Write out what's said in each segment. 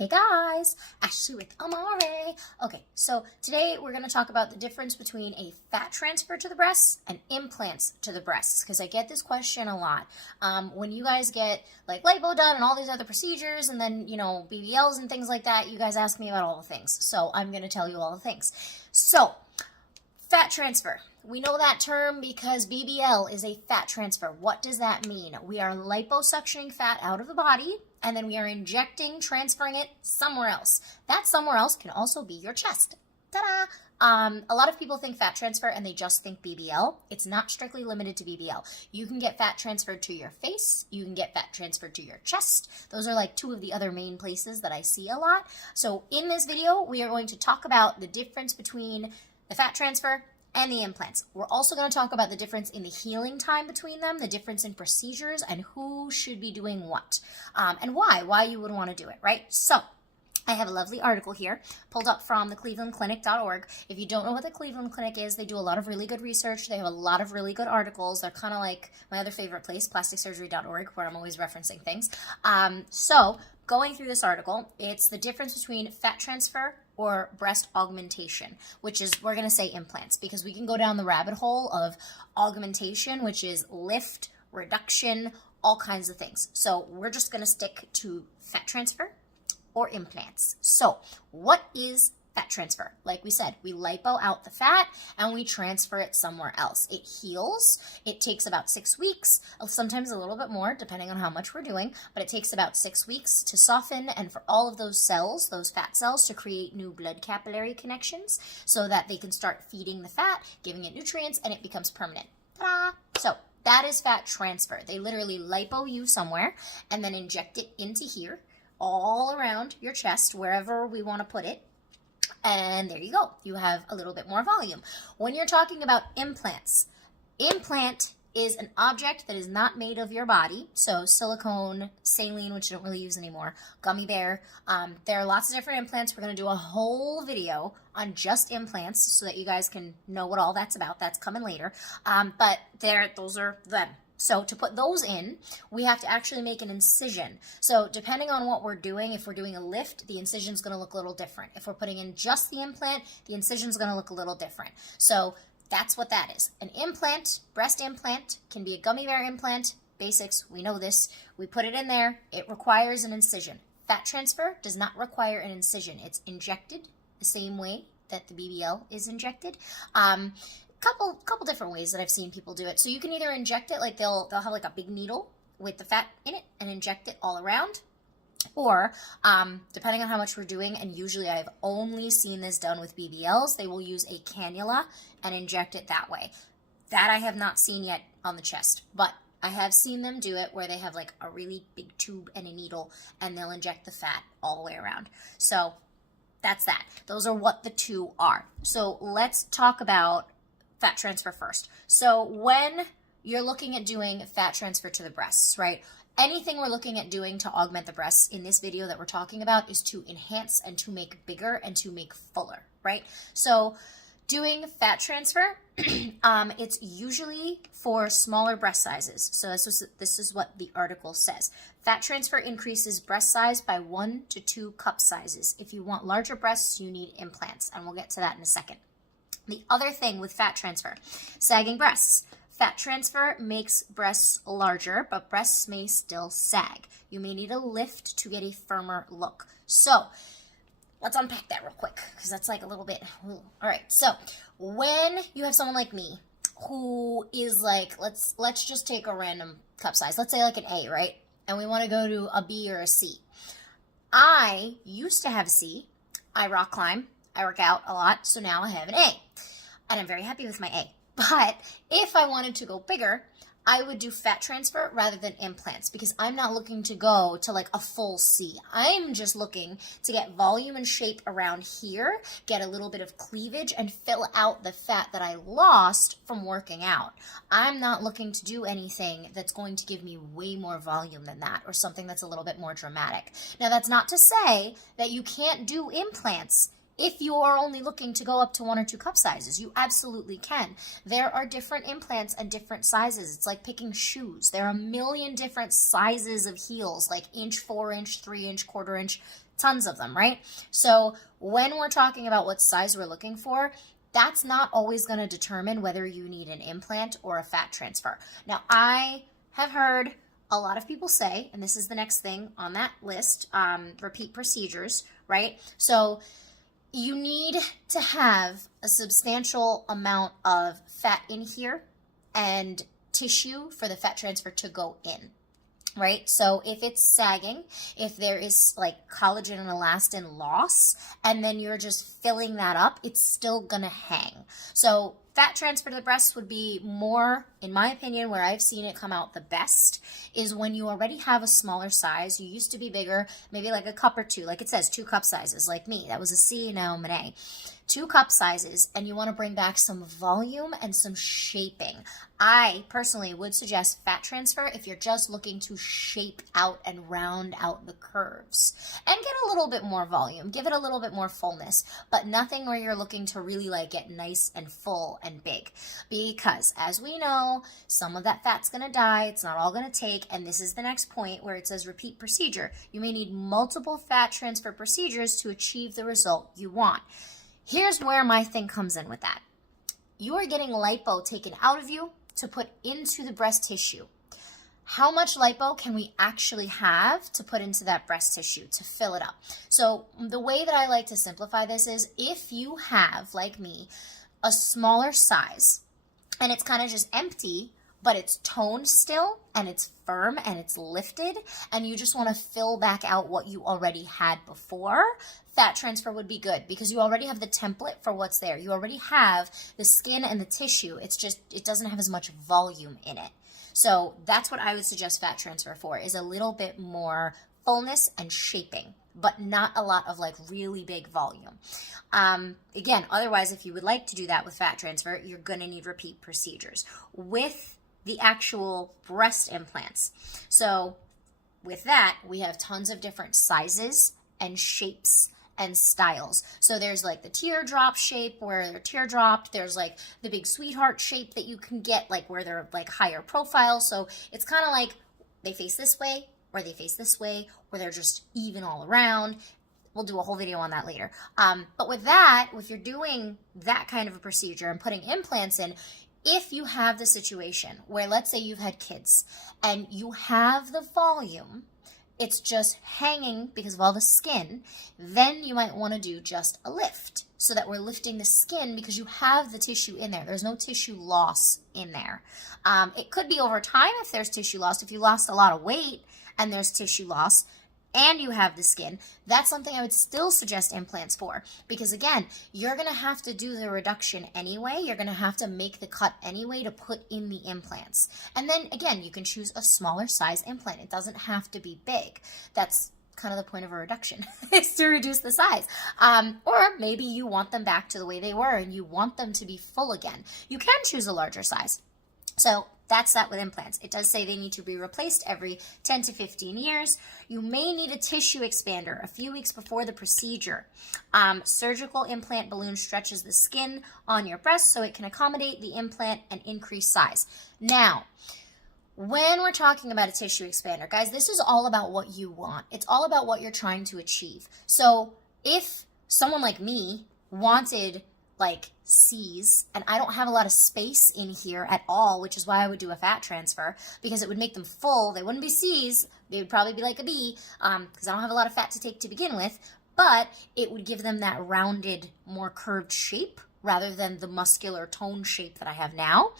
Hey guys, Ashley with Amare. Okay, so today we're going to talk about the difference between a fat transfer to the breasts and implants to the breasts, because I get this question a lot. When you guys get like Lipo done and all these other procedures and then, BBLs and things like that, you guys ask me about all the things. So I'm going to tell you all the things. So, fat transfer. We know that term because BBL is a fat transfer. What does that mean? We are liposuctioning fat out of the body, and then we are injecting, transferring it somewhere else. That somewhere else can also be your chest. Ta-da! A lot of people think fat transfer and they just think BBL. It's not strictly limited to BBL. You can get fat transferred to your face. You can get fat transferred to your chest. Those are like two of the other main places that I see a lot. So in this video, we are going to talk about the difference between the fat transfer and the implants. We're also going to talk about the difference in the healing time between them, the difference in procedures, and who should be doing what, and why you would want to do it, right? So, I have a lovely article here pulled up from the clevelandclinic.org. If you don't know what the Cleveland Clinic is, they do a lot of really good research. They have a lot of really good articles. They're kind of like my other favorite place, plasticsurgery.org, where I'm always referencing things. So, going through this article, it's the difference between fat transfer or breast augmentation, which is, we're going to say implants, because we can go down the rabbit hole of augmentation, which is lift, reduction, all kinds of things. So we're just going to stick to fat transfer or implants. So what is fat transfer? Like we said, we lipo out the fat and we transfer it somewhere else. It heals. It takes about 6 weeks, sometimes a little bit more, depending on how much we're doing, but it takes about 6 weeks to soften and for all of those cells, those fat cells, to create new blood capillary connections so that they can start feeding the fat, giving it nutrients, and it becomes permanent. Ta-da! So that is fat transfer. They literally lipo you somewhere and then inject it into here, all around your chest, wherever we want to put it. And there you go. You have a little bit more volume. When you're talking about implants, implant is an object that is not made of your body. So silicone, saline, which you don't really use anymore, gummy bear. There are lots of different implants. We're going to do a whole video on just implants so that you guys can know what all that's about. That's coming later. But those are them. So to put those in, we have to actually make an incision. So depending on what we're doing, if we're doing a lift, the incision is going to look a little different. If we're putting in just the implant, the incision is going to look a little different. So that's what that is. An implant, breast implant, can be a gummy bear implant. Basics, we know this. We put it in there. It requires an incision. Fat transfer does not require an incision. It's injected the same way that the BBL is injected. Couple different ways that I've seen people do it. So you can either inject it, like they'll have like a big needle with the fat in it and inject it all around, or depending on how much we're doing, and usually I've only seen this done with BBLs, they will use a cannula and inject it that way. That I have not seen yet on the chest, but I have seen them do it where they have like a really big tube and a needle and they'll inject the fat all the way around. So that's that. Those are what the two are. So let's talk about fat transfer first. So when you're looking at doing fat transfer to the breasts, right? Anything we're looking at doing to augment the breasts in this video that we're talking about is to enhance and to make bigger and to make fuller, right? So doing fat transfer, it's usually for smaller breast sizes. So this is what the article says. Fat transfer increases breast size by 1 to 2 cup sizes. If you want larger breasts, you need implants, and we'll get to that in a second. The other thing with fat transfer, sagging breasts. Fat transfer makes breasts larger, but breasts may still sag. You may need a lift to get a firmer look. So let's unpack that real quick, because that's like a little bit, all right. So when you have someone like me who is like, let's just take a random cup size. Let's say like an A, right? And we want to go to a B or a C. I used to have a C. I rock climb. I work out a lot, so now I have an A. And I'm very happy with my A. But if I wanted to go bigger, I would do fat transfer rather than implants, because I'm not looking to go to like a full C. I'm just looking to get volume and shape around here, get a little bit of cleavage, and fill out the fat that I lost from working out. I'm not looking to do anything that's going to give me way more volume than that, or something that's a little bit more dramatic. Now, that's not to say that you can't do implants if you are only looking to go up to 1 or 2 cup sizes, you absolutely can. There are different implants and different sizes. It's like picking shoes. There are a million different sizes of heels, like inch, 4 inch, 3 inch, quarter inch, tons of them, right? So when we're talking about what size we're looking for, that's not always going to determine whether you need an implant or a fat transfer. Now, I have heard a lot of people say, and this is the next thing on that list, repeat procedures, right? So you need to have a substantial amount of fat in here and tissue for the fat transfer to go in. Right? So if it's sagging, if there is like collagen and elastin loss, and then you're just filling that up, it's still gonna hang. So fat transfer to the breasts would be more, in my opinion, where I've seen it come out the best is when you already have a smaller size. You used to be bigger, maybe like a cup or 2, like it says 2 cup sizes, like me. That was a C, now I'm an A. 2 cup sizes, and you want to bring back some volume and some shaping. I personally would suggest fat transfer if you're just looking to shape out and round out the curves and get a little bit more volume, give it a little bit more fullness, but nothing where you're looking to really like get nice and full and big, because as we know, some of that fat's going to die. It's not all going to take, and this is the next point where it says repeat procedure. You may need multiple fat transfer procedures to achieve the result you want. Here's where my thing comes in with that. You are getting lipo taken out of you to put into the breast tissue. How much lipo can we actually have to put into that breast tissue to fill it up? So the way that I like to simplify this is if you have, like me, a smaller size and it's kind of just empty, but it's toned still and it's firm and it's lifted, and you just want to fill back out what you already had before, fat transfer would be good because you already have the template for what's there. You already have the skin and the tissue. It's just, it doesn't have as much volume in it. So that's what I would suggest fat transfer for, is a little bit more fullness and shaping, but not a lot of like really big volume. Again, otherwise, if you would like to do that with fat transfer, you're going to need repeat procedures with the actual breast implants. So with that, we have tons of different sizes and shapes and styles. So there's like the teardrop shape where they're teardropped. There's like the big sweetheart shape that you can get, like where they're like higher profile. So it's kind of like they face this way or they face this way, or they're just even all around. We'll do a whole video on that later. But with that, if you're doing that kind of a procedure and putting implants in, if you have the situation where, let's say you've had kids and you have the volume, it's just hanging because of all the skin, then you might want to do just a lift so that we're lifting the skin because you have the tissue in there. There's no tissue loss in there. It could be over time if there's tissue loss. If you lost a lot of weight and there's tissue loss and you have the skin, that's something I would still suggest implants for, because again, you're going to have to do the reduction anyway. You're going to have to make the cut anyway to put in the implants. And then again, you can choose a smaller size implant. It doesn't have to be big. That's kind of the point of a reduction, is to reduce the size. Or maybe you want them back to the way they were and you want them to be full again. You can choose a larger size. So that's that with implants. It does say they need to be replaced every 10 to 15 years. You may need a tissue expander a few weeks before the procedure. Surgical implant balloon stretches the skin on your breast so it can accommodate the implant and increase size. Now, when we're talking about a tissue expander, guys, this is all about what you want. It's all about what you're trying to achieve. So if someone like me wanted like C's, and I don't have a lot of space in here at all, which is why I would do a fat transfer, because it would make them full. They wouldn't be C's, they would probably be like a B, because I don't have a lot of fat to take to begin with, but it would give them that rounded, more curved shape rather than the muscular tone shape that I have now.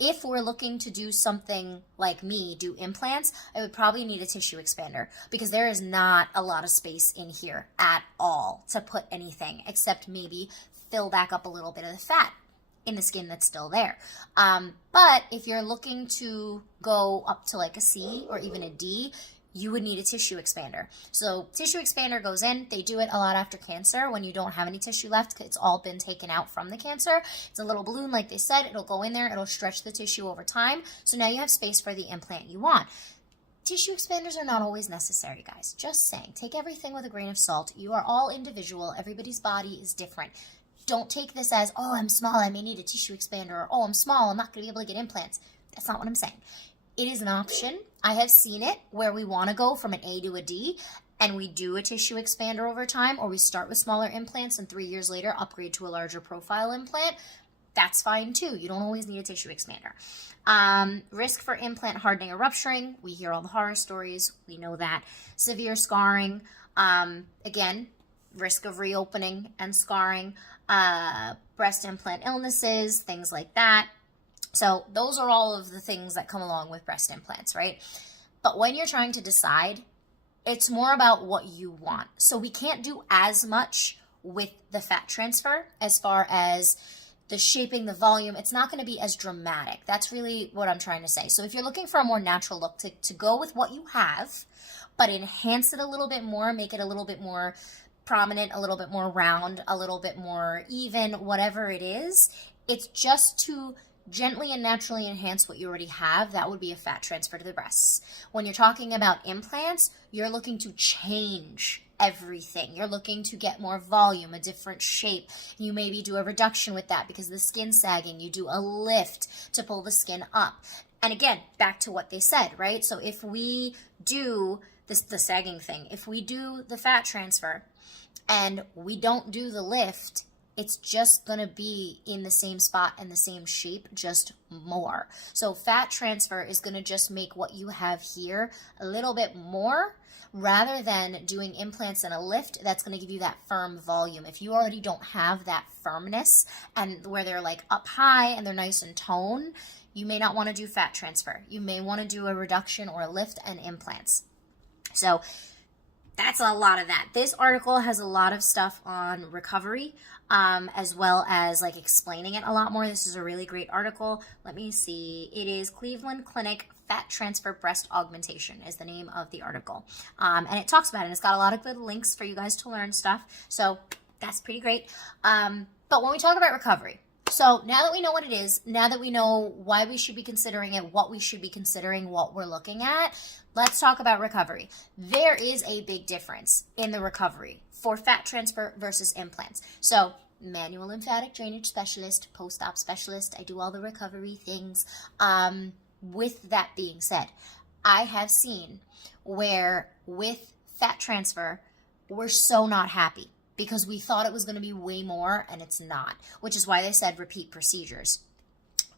If we're looking to do something like me, do implants, I would probably need a tissue expander because there is not a lot of space in here at all to put anything except maybe fill back up a little bit of the fat in the skin that's still there. But if you're looking to go up to like a C or even a D, you would need a tissue expander. So tissue expander goes in. They do it a lot after cancer when you don't have any tissue left. It's all been taken out from the cancer. It's a little balloon, like they said. It'll go in there. It'll stretch the tissue over time. So now you have space for the implant you want. Tissue expanders are not always necessary, guys. Just saying. Take everything with a grain of salt. You are all individual. Everybody's body is different. Don't take this as, oh, I'm small, I may need a tissue expander, or oh, I'm small, I'm not going to be able to get implants. That's not what I'm saying. It is an option. I have seen it where we want to go from an A to a D, and we do a tissue expander over time, or we start with smaller implants and 3 years later upgrade to a larger profile implant. That's fine too. You don't always need a tissue expander. Risk for implant hardening or rupturing. We hear all the horror stories. We know that. Severe scarring. Again, risk of reopening and scarring. Breast implant illnesses, things like that. So those are all of the things that come along with breast implants, right? But when you're trying to decide, it's more about what you want. So we can't do as much with the fat transfer as far as the shaping, the volume. It's not going to be as dramatic. That's really what I'm trying to say. So if you're looking for a more natural look, to go with what you have, but enhance it a little bit more, make it a little bit more prominent, a little bit more round, a little bit more even, whatever it is, it's just to gently and naturally enhance what you already have. That would be a fat transfer to the breasts. When you're talking about implants, you're looking to change everything. You're looking to get more volume, a different shape. You maybe do a reduction with that because the skin's sagging. You do a lift to pull the skin up. And again, back to what they said, right? So if we do this, the sagging thing, if we do the fat transfer and we don't do the lift, it's just going to be in the same spot and the same shape, just more. So fat transfer is going to just make what you have here a little bit more, rather than doing implants and a lift that's going to give you that firm volume. If you already don't have that firmness and where they're like up high and they're nice and toned, you may not want to do fat transfer. You may want to do a reduction or a lift and implants. So that's a lot of that. This article has a lot of stuff on recovery, as well as like explaining it a lot more. This is a really great article. Let me see. It is Cleveland Clinic Fat Transfer Breast Augmentation is the name of the article. And it talks about it. And it's got a lot of good links for you guys to learn stuff. So that's pretty great. But when we talk about recovery, so now that we know what it is, now that we know why we should be considering it, what we should be considering, what we're looking at, let's talk about recovery. There is a big difference in the recovery for fat transfer versus implants. So manual lymphatic drainage specialist, post-op specialist, I do all the recovery things. With that being said, I have seen where with fat transfer, we're so not happy because we thought it was going to be way more and it's not, which is why they said repeat procedures.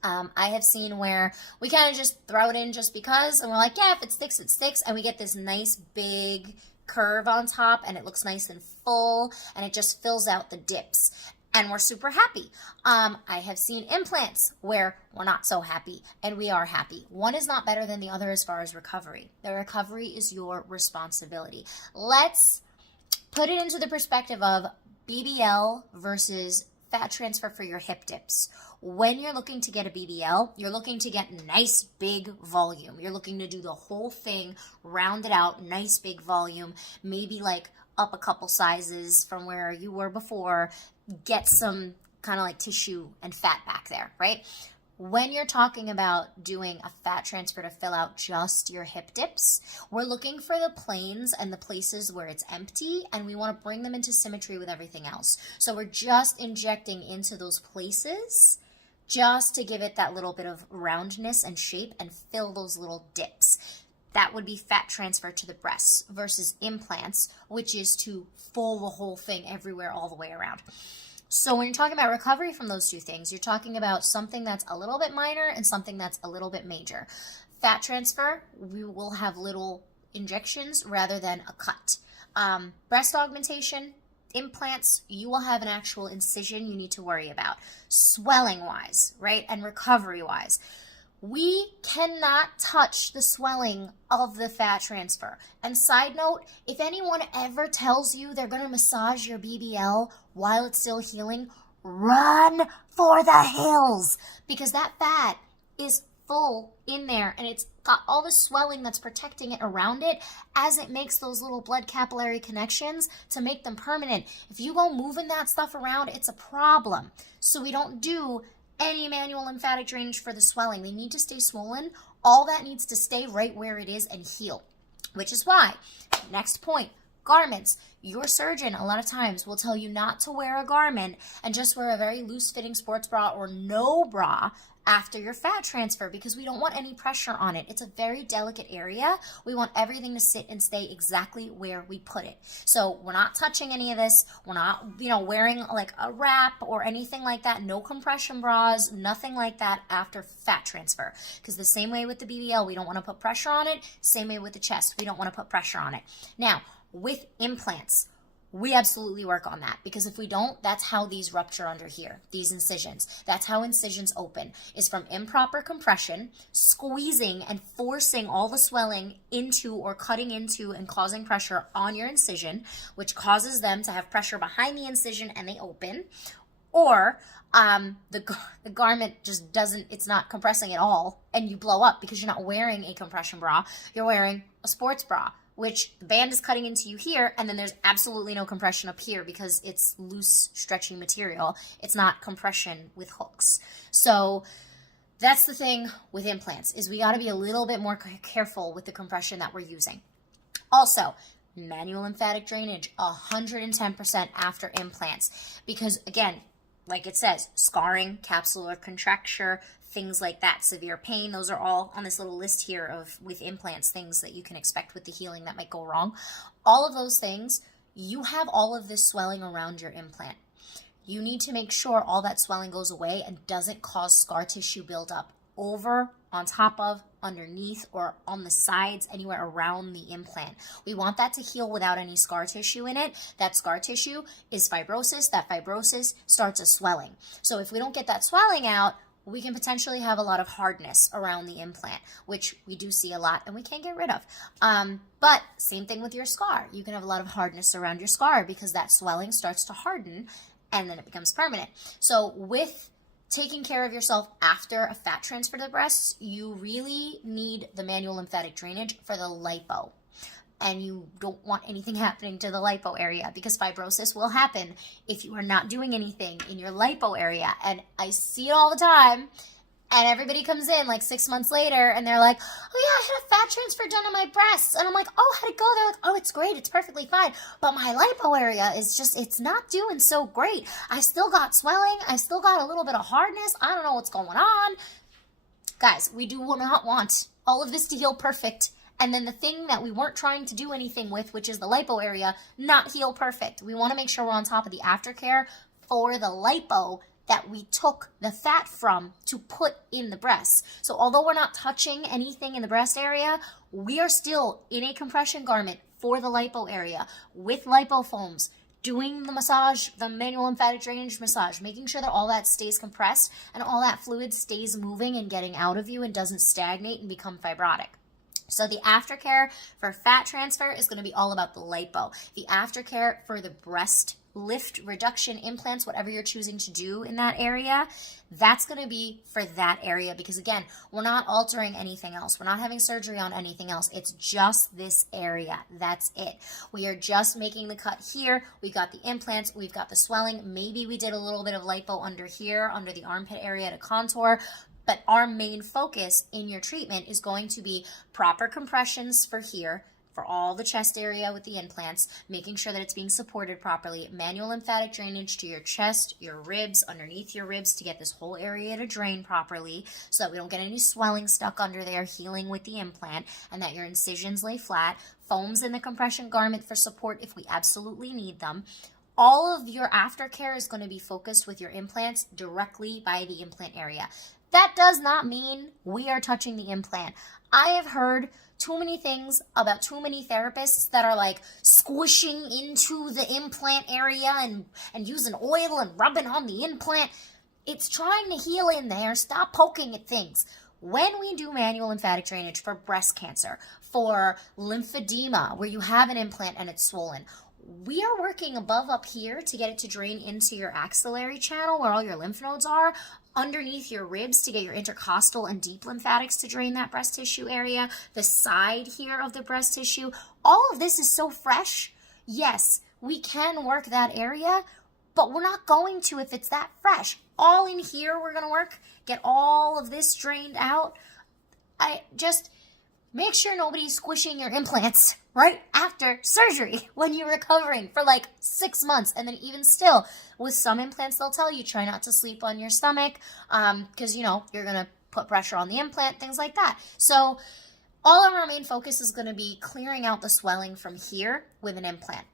I have seen where we kind of just throw it in just because, and we're like, yeah, if it sticks, it sticks, and we get this nice big curve on top and it looks nice and full and it just fills out the dips. And we're super happy. I have seen implants where we're not so happy and we are happy. One is not better than the other as far as recovery. The recovery is your responsibility. Let's put it into the perspective of BBL versus fat transfer for your hip dips. When you're looking to get a BBL, you're looking to get nice big volume. You're looking to do the whole thing, round it out, nice big volume, maybe like up a couple sizes from where you were before, get some kind of like tissue and fat back there, right? When you're talking about doing a fat transfer to fill out just your hip dips, we're looking for the planes and the places where it's empty, and we want to bring them into symmetry with everything else. So we're just injecting into those places just to give it that little bit of roundness and shape and fill those little dips. That would be fat transfer to the breasts versus implants, which is to full the whole thing everywhere all the way around. So when you're talking about recovery from those two things, you're talking about something that's a little bit minor and something that's a little bit major. Fat transfer, we will have little injections rather than a cut. Breast augmentation, implants, you will have an actual incision you need to worry about. Swelling-wise, right, and recovery-wise. We cannot touch the swelling of the fat transfer. And side note, if anyone ever tells you they're going to massage your BBL while it's still healing, run for the hills, because that fat is full in there and it's got all the swelling that's protecting it around it as it makes those little blood capillary connections to make them permanent. If you go moving that stuff around, it's a problem. So we don't do any manual lymphatic drainage for the swelling. They need to stay swollen All that needs to stay right where it is and heal, which is why, next point, garments. Your surgeon a lot of times will tell you not to wear a garment and just wear a very loose fitting sports bra or no bra after your fat transfer, because we don't want any pressure on it. It's a very delicate area. We want everything to sit and stay exactly where we put it. So we're not touching any of this. We're not, wearing like a wrap or anything like that. No compression bras, nothing like that after fat transfer. Because the same way with the BBL, we don't want to put pressure on it. Same way with the chest, we don't want to put pressure on it. Now, with implants, we absolutely work on that, because if we don't, that's how these rupture under here, these incisions. That's how incisions open, is from improper compression, squeezing and forcing all the swelling into or cutting into and causing pressure on your incision, which causes them to have pressure behind the incision and they open. Or the garment just it's not compressing at all and you blow up because you're not wearing a compression bra, you're wearing a sports bra, which the band is cutting into you here, and then there's absolutely no compression up here because it's loose, stretchy material. It's not compression with hooks. So that's the thing with implants, is we got to be a little bit more careful with the compression that we're using. Also, manual lymphatic drainage, 110% after implants, because again, like it says, scarring, capsular contracture, things like that, severe pain, those are all on this little list here of, with implants, things that you can expect with the healing that might go wrong. All of those things, you have all of this swelling around your implant. You need to make sure all that swelling goes away and doesn't cause scar tissue buildup over, on top of, underneath, or on the sides, anywhere around the implant. We want that to heal without any scar tissue in it. That scar tissue is fibrosis. That fibrosis starts a swelling. So if we don't get that swelling out, we can potentially have a lot of hardness around the implant, which we do see a lot and we can't get rid of. But same thing with your scar. You can have a lot of hardness around your scar because that swelling starts to harden and then it becomes permanent. So with taking care of yourself after a fat transfer to the breasts, you really need the manual lymphatic drainage for the lipo. And you don't want anything happening to the lipo area, because fibrosis will happen if you are not doing anything in your lipo area. And I see it all the time. And everybody comes in like 6 months later and they're like, oh yeah, I had a fat transfer done on my breasts. And I'm like, oh, how'd it go? They're like, oh, it's great. It's perfectly fine. But my lipo area is just, it's not doing so great. I still got swelling. I still got a little bit of hardness. I don't know what's going on. Guys, we do not want all of this to heal perfect. And then the thing that we weren't trying to do anything with, which is the lipo area, not heal perfect. We want to make sure we're on top of the aftercare for the lipo that we took the fat from to put in the breasts. So although we're not touching anything in the breast area, we are still in a compression garment for the lipo area with lipofoams, doing the massage, the manual lymphatic drainage massage, making sure that all that stays compressed and all that fluid stays moving and getting out of you and doesn't stagnate and become fibrotic. So the aftercare for fat transfer is going to be all about the lipo. The aftercare for the breast lift reduction implants, whatever you're choosing to do in that area, that's going to be for that area, because again, we're not altering anything else. We're not having surgery on anything else. It's just this area. That's it. We are just making the cut here. We've got the implants. We've got the swelling. Maybe we did a little bit of lipo under here, under the armpit area to contour. But our main focus in your treatment is going to be proper compressions for here, for all the chest area with the implants, making sure that it's being supported properly, manual lymphatic drainage to your chest, your ribs, underneath your ribs to get this whole area to drain properly so that we don't get any swelling stuck under there, healing with the implant, and that your incisions lay flat, foams in the compression garment for support if we absolutely need them. All of your aftercare is going to be focused with your implants directly by the implant area. That does not mean we are touching the implant. I have heard too many things about too many therapists that are like squishing into the implant area and using oil and rubbing on the implant. It's trying to heal in there. Stop poking at things. When we do manual lymphatic drainage for breast cancer, for lymphedema, where you have an implant and it's swollen, we are working above up here to get it to drain into your axillary channel where all your lymph nodes are, underneath your ribs to get your intercostal and deep lymphatics to drain that breast tissue area, the side here of the breast tissue. All of this is so fresh. Yes, we can work that area, but we're not going to if it's that fresh. All in here we're going to work, get all of this drained out. I just make sure nobody's squishing your implants right after surgery when you're recovering for like 6 months. And then even still, with some implants, they'll tell you try not to sleep on your stomach because, you know, you're going to put pressure on the implant, things like that. So all of our main focus is going to be clearing out the swelling from here with an implant.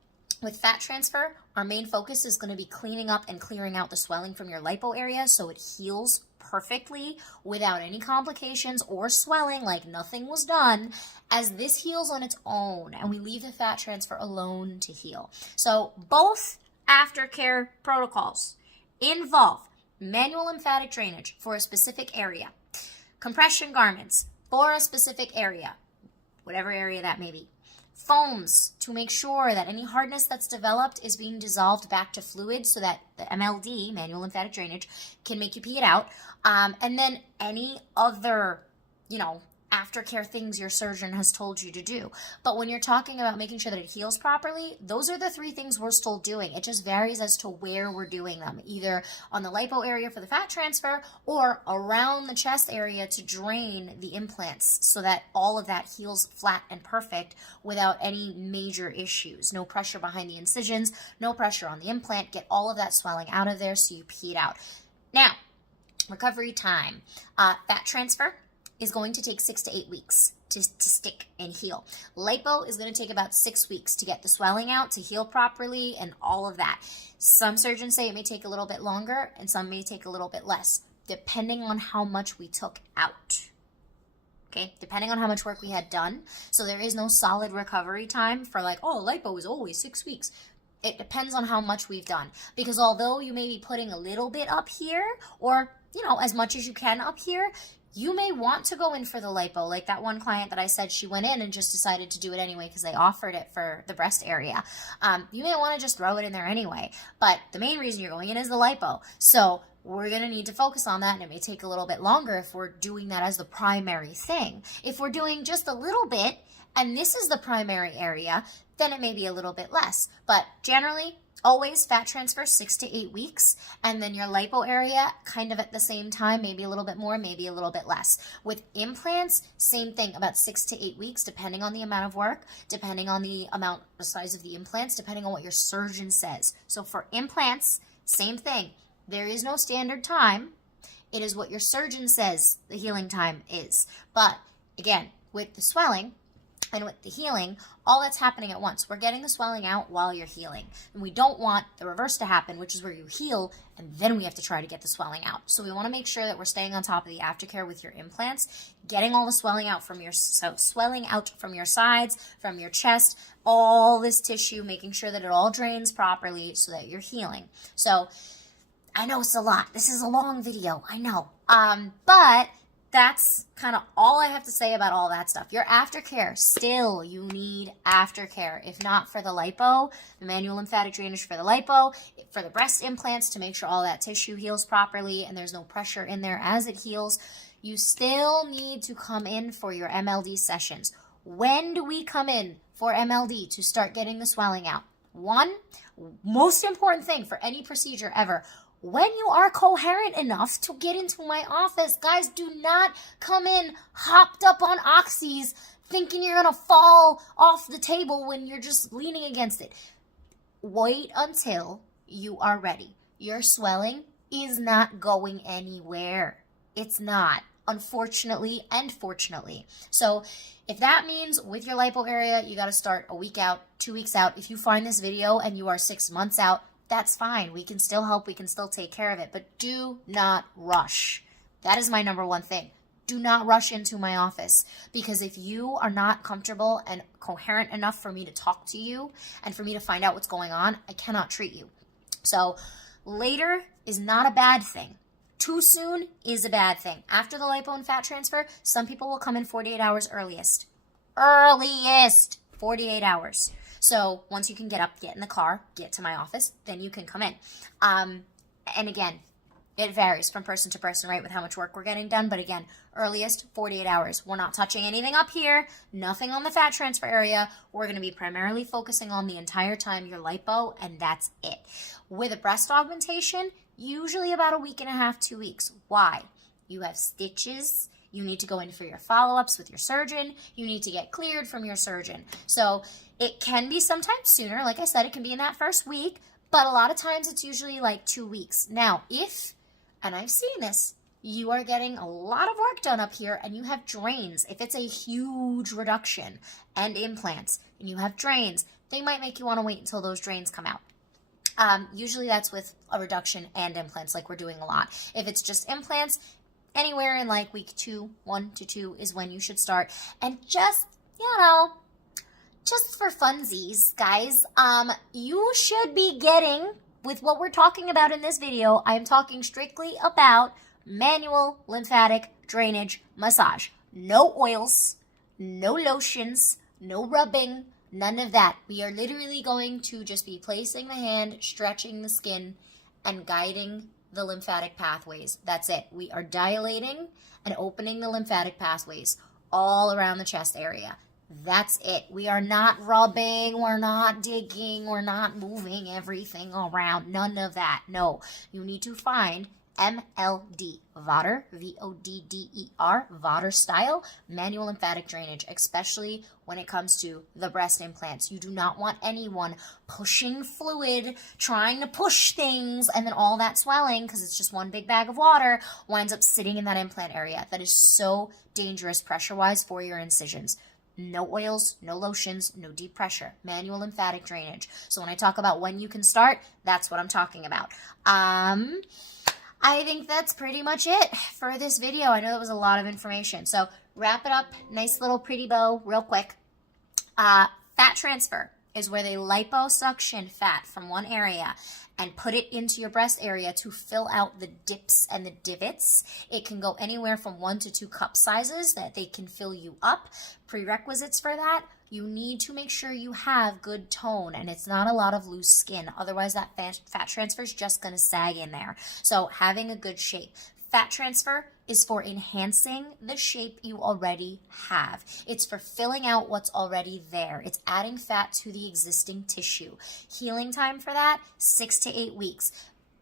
With fat transfer, our main focus is going to be cleaning up and clearing out the swelling from your lipo area so it heals perfectly without any complications or swelling, like nothing was done, as this heals on its own and we leave the fat transfer alone to heal. So both aftercare protocols involve manual lymphatic drainage for a specific area, compression garments for a specific area, whatever area that may be, foams to make sure that any hardness that's developed is being dissolved back to fluid so that the MLD, manual lymphatic drainage, can make you pee it out. And then any other, you know, aftercare things your surgeon has told you to do. But when you're talking about making sure that it heals properly, those are the 3 things we're still doing. It just varies as to where we're doing them, either on the lipo area for the fat transfer or around the chest area to drain the implants so that all of that heals flat and perfect without any major issues. No pressure behind the incisions, no pressure on the implant. Get all of that swelling out of there so you pee it out. Now, recovery time. Fat transfer is going to take 6 to 8 weeks to stick and heal. Lipo is going to take about 6 weeks to get the swelling out, to heal properly, and all of that. Some surgeons say it may take a little bit longer, and some may take a little bit less, depending on how much we took out. Okay, depending on how much work we had done. So there is no solid recovery time for like, oh, lipo is always 6 weeks. It depends on how much we've done. Because although you may be putting a little bit up here, or, you know, as much as you can up here, you may want to go in for the lipo. Like that one client that I said, she went in and just decided to do it anyway because they offered it for the breast area. You may want to just throw it in there anyway. But the main reason you're going in is the lipo. So we're going to need to focus on that, and it may take a little bit longer if we're doing that as the primary thing. If we're doing just a little bit, and this is the primary area, then it may be a little bit less. But generally, always fat transfer 6 to 8 weeks, and then your lipo area kind of at the same time, maybe a little bit more, maybe a little bit less. With implants, same thing, about 6 to 8 weeks, depending on the amount of work, depending on the size of the implants, depending on what your surgeon says. So for implants, same thing. There is no standard time. It is what your surgeon says the healing time is. But again, with the swelling and with the healing, all that's happening at once. We're getting the swelling out while you're healing. And we don't want the reverse to happen, which is where you heal and then we have to try to get the swelling out. So we want to make sure that we're staying on top of the aftercare with your implants, getting all the swelling out from your sides, from your chest, all this tissue, making sure that it all drains properly so that you're healing. So I know it's a lot. This is a long video, I know. But that's kind of all I have to say about all that stuff. Your aftercare, still you need aftercare. If not for the lipo, the manual lymphatic drainage for the lipo, for the breast implants to make sure all that tissue heals properly and there's no pressure in there as it heals, you still need to come in for your MLD sessions. When do we come in for MLD to start getting the swelling out? One, most important thing for any procedure ever, when you are coherent enough to get into my office. Guys, do not come in hopped up on oxys thinking you're going to fall off the table when you're just leaning against it. Wait until you are ready. Your swelling is not going anywhere. It's not, unfortunately and fortunately. So if that means with your lipo area, you got to start a week out, 2 weeks out. If you find this video and you are 6 months out, that's fine. We can still help. We can still take care of it. But do not rush. That is my number one thing. Do not rush into my office, because if you are not comfortable and coherent enough for me to talk to you and for me to find out what's going on, I cannot treat you. So later is not a bad thing. Too soon is a bad thing. After the lipo and fat transfer, some people will come in 48 hours earliest. 48 hours. So once you can get up, get in the car, get to my office, then you can come in. And again, it varies from person to person, right, with how much work we're getting done. But again, earliest, 48 hours. We're not touching anything up here, nothing on the fat transfer area. We're going to be primarily focusing on the entire time your lipo, and that's it. With a breast augmentation, usually about a week and a half, 2 weeks. Why? You have stitches. You need to go in for your follow-ups with your surgeon. You need to get cleared from your surgeon. So it can be sometimes sooner. Like I said, it can be in that first week, but a lot of times it's usually like 2 weeks. Now, if, and I've seen this, you are getting a lot of work done up here and you have drains, if it's a huge reduction and implants and you have drains, they might make you want to wait until those drains come out. Usually that's with a reduction and implants, like we're doing a lot. If it's just implants, anywhere in like week 1 to 2 is when you should start. And just, just for funsies, guys, you should be getting, with what we're talking about in this video, I'm talking strictly about manual lymphatic drainage massage. No oils, no lotions, no rubbing, none of that. We are literally going to just be placing the hand, stretching the skin, and guiding the lymphatic pathways. That's it. We are dilating and opening the lymphatic pathways all around the chest area. That's it. We are not rubbing, we're not digging, we're not moving everything around. None of that. No. You need to find MLD, Vader, V-O-D-D-E-R, Vader style, manual lymphatic drainage, especially when it comes to the breast implants. You do not want anyone pushing fluid, trying to push things, and then all that swelling, because it's just one big bag of water, winds up sitting in that implant area. That is so dangerous pressure-wise for your incisions. No oils, no lotions, no deep pressure, manual lymphatic drainage. So when I talk about when you can start, that's what I'm talking about. I think that's pretty much it for this video. I know that was a lot of information. So wrap it up, nice little pretty bow, real quick. Fat transfer is where they liposuction fat from one area and put it into your breast area to fill out the dips and the divots. It can go anywhere from 1 to 2 cup sizes that they can fill you up. Prerequisites for that, you need to make sure you have good tone and it's not a lot of loose skin. Otherwise, that fat transfer is just going to sag in there. So having a good shape. Fat transfer is for enhancing the shape you already have. It's for filling out what's already there. It's adding fat to the existing tissue. Healing time for that, 6 to 8 weeks.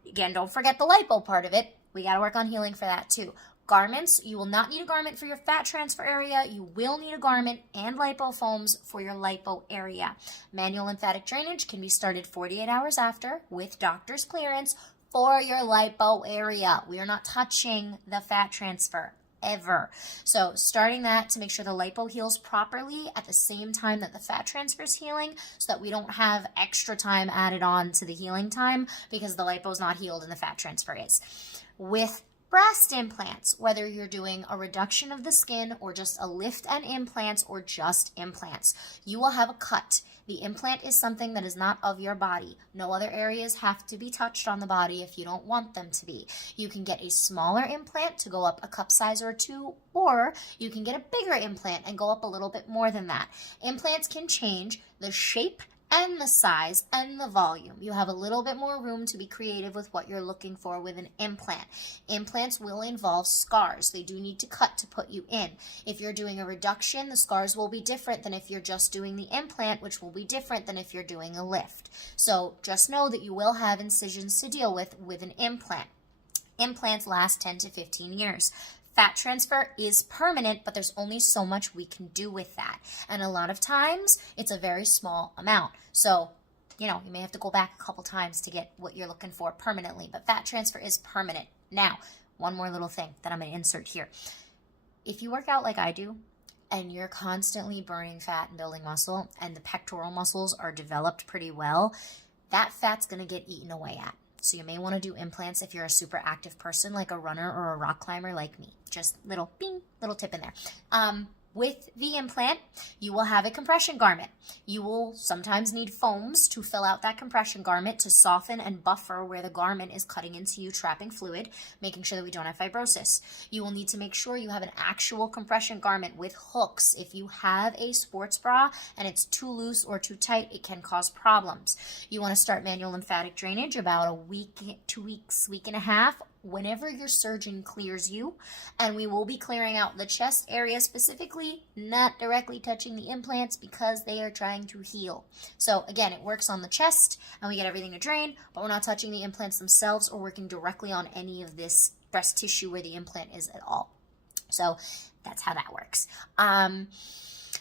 Again, don't forget the lipo part of it. We got to work on healing for that too. Garments, you will not need a garment for your fat transfer area. You will need a garment and lipo foams for your lipo area. Manual lymphatic drainage can be started 48 hours after with doctor's clearance for your lipo area. We are not touching the fat transfer ever. So starting that to make sure the lipo heals properly at the same time that the fat transfer is healing, so that we don't have extra time added on to the healing time because the lipo is not healed and the fat transfer is. With breast implants, whether you're doing a reduction of the skin or just a lift and implants or just implants, you will have a cut. The implant is something that is not of your body. No other areas have to be touched on the body if you don't want them to be. You can get a smaller implant to go up a cup size or 2, or you can get a bigger implant and go up a little bit more than that. Implants can change the shape and the size and the volume. You have a little bit more room to be creative with what you're looking for with an implant. Implants will involve scars. They do need to cut to put you in. If you're doing a reduction, the scars will be different than if you're just doing the implant, which will be different than if you're doing a lift. So just know that you will have incisions to deal with an implant. Implants last 10 to 15 years. Fat transfer is permanent, but there's only so much we can do with that. And a lot of times, it's a very small amount. So, you may have to go back a couple times to get what you're looking for permanently. But fat transfer is permanent. Now, one more little thing that I'm going to insert here. If you work out like I do, and you're constantly burning fat and building muscle, and the pectoral muscles are developed pretty well, that fat's going to get eaten away at. So you may want to do implants if you're a super active person like a runner or a rock climber like me. Just little tip in there. With the implant, you will have a compression garment. You will sometimes need foams to fill out that compression garment to soften and buffer where the garment is cutting into you, trapping fluid, making sure that we don't have fibrosis. You will need to make sure you have an actual compression garment with hooks. If you have a sports bra and it's too loose or too tight, it can cause problems. You want to start manual lymphatic drainage about a week, 2 weeks, week and a half, whenever your surgeon clears you, and we will be clearing out the chest area specifically, not directly touching the implants because they are trying to heal. So again, it works on the chest and we get everything to drain, but we're not touching the implants themselves or working directly on any of this breast tissue where the implant is at all. So that's how that works. And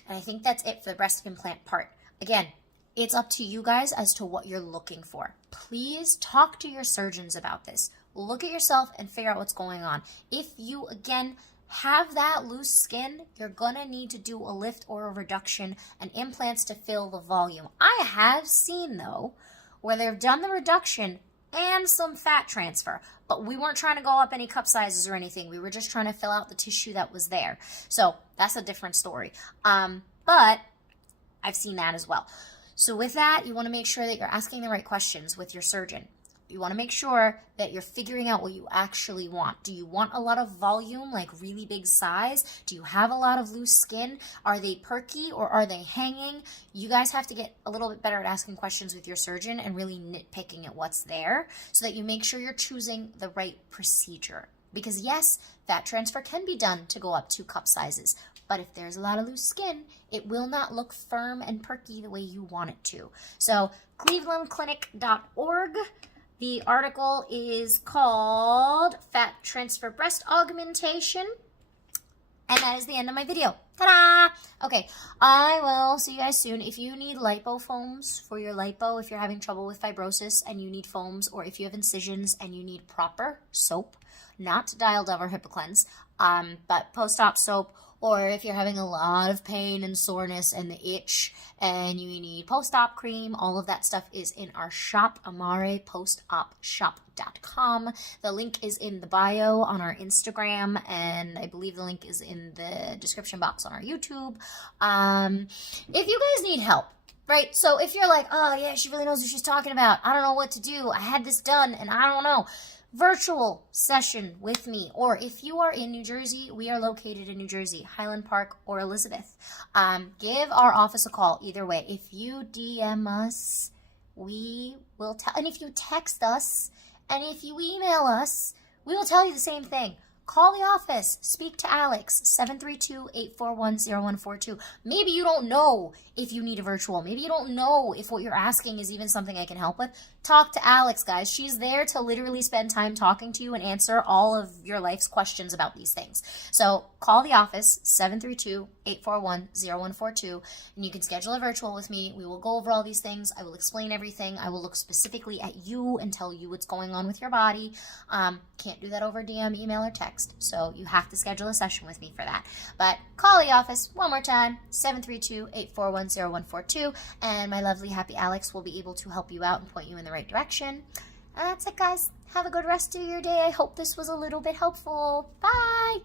I think that's it for the breast implant part. Again, it's up to you guys as to what you're looking for. Please talk to your surgeons about this. Look at yourself and figure out what's going on. If you, again, have that loose skin, you're gonna need to do a lift or a reduction and implants to fill the volume. I have seen, though, where they've done the reduction and some fat transfer, but we weren't trying to go up any cup sizes or anything. We were just trying to fill out the tissue that was there. So that's a different story. But I've seen that as well. So with that, you want to make sure that you're asking the right questions with your surgeon. You want to make sure that you're figuring out what you actually want. Do you want a lot of volume, like really big size? Do you have a lot of loose skin? Are they perky or are they hanging? You guys have to get a little bit better at asking questions with your surgeon and really nitpicking at what's there so that you make sure you're choosing the right procedure. Because yes, fat transfer can be done to go up 2 cup sizes, but if there's a lot of loose skin, it will not look firm and perky the way you want it to. So clevelandclinic.org. The article is called Fat Transfer Breast Augmentation. And that is the end of my video. Ta-da! Okay, I will see you guys soon. If you need lipo foams for your lipo, if you're having trouble with fibrosis and you need foams, or if you have incisions and you need proper soap, not Dial Dove or HipaCleanse, but post-op soap, or if you're having a lot of pain and soreness and the itch and you need post-op cream, all of that stuff is in our shop, amarepostopshop.com. The link is in the bio on our Instagram, and I believe the link is in the description box on our YouTube. If you guys need help, right? So if you're like, oh yeah, she really knows what she's talking about. I don't know what to do. I had this done and I don't know. Virtual session with me, or if you are in New Jersey, we are located in New Jersey, Highland Park or Elizabeth. Give our office a call either way. If you DM us, we will tell, and if you text us, and if you email us, we will tell you the same thing. Call the office, speak to Alex, 732-841-0142. Maybe you don't know if you need a virtual. Maybe you don't know if what you're asking is even something I can help with. Talk to Alex, guys. She's there to literally spend time talking to you and answer all of your life's questions about these things. So call the office, 732-841-0142, and you can schedule a virtual with me. We will go over all these things. I will explain everything. I will look specifically at you and tell you what's going on with your body. Can't do that over DM, email, or text, so you have to schedule a session with me for that. But call the office one more time, 732-841-0142, and my lovely happy Alex will be able to help you out and point you in the right direction. And that's it, guys. Have a good rest of your day. I hope this was a little bit helpful. Bye!